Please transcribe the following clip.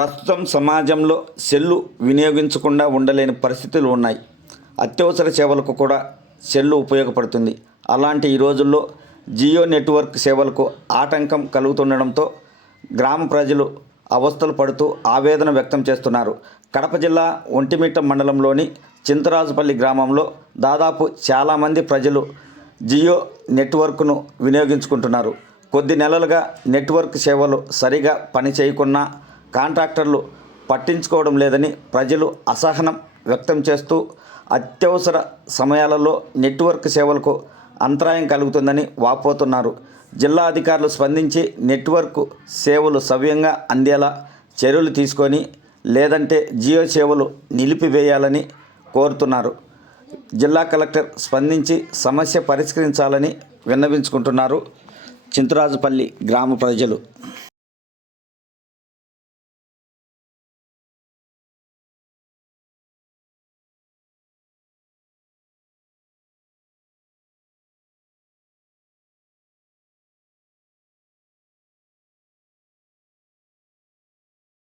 ప్రస్తుతం సమాజంలో సెల్లు వినియోగించకుండా ఉండలేని పరిస్థితులు ఉన్నాయి. అత్యవసర సేవలకు కూడా సెల్లు ఉపయోగపడుతుంది. అలాంటి ఈ రోజుల్లో జియో నెట్వర్క్ సేవలకు ఆటంకం కలుగుతుండడంతో గ్రామ ప్రజలు అవస్థలు పడుతూ ఆవేదన వ్యక్తం చేస్తున్నారు. కడప జిల్లా ఒంటిమిట్ట మండలంలోని చింతరాజుపల్లి గ్రామంలో దాదాపు చాలామంది ప్రజలు జియో నెట్వర్క్ను వినియోగించుకుంటున్నారు. కొద్ది నెలలుగా నెట్వర్క్ సేవలు సరిగా పనిచేయకున్నా కాంట్రాక్టర్లు పట్టించుకోవడం లేదని ప్రజలు అసహనం వ్యక్తం చేస్తూ అత్యవసర సమయాలలో నెట్వర్క్ సేవలకు అంతరాయం కలుగుతుందని వాపోతున్నారు. జిల్లా అధికారులు స్పందించి నెట్వర్క్ సేవలు సవ్యంగా అందేలా చర్యలు తీసుకొని లేదంటే జియో సేవలు నిలిపివేయాలని కోరుతున్నారు. జిల్లా కలెక్టర్ స్పందించి సమస్య పరిష్కరించాలని విన్నవించుకుంటున్నారు. చింతరాజుపల్లి గ్రామ ప్రజలు.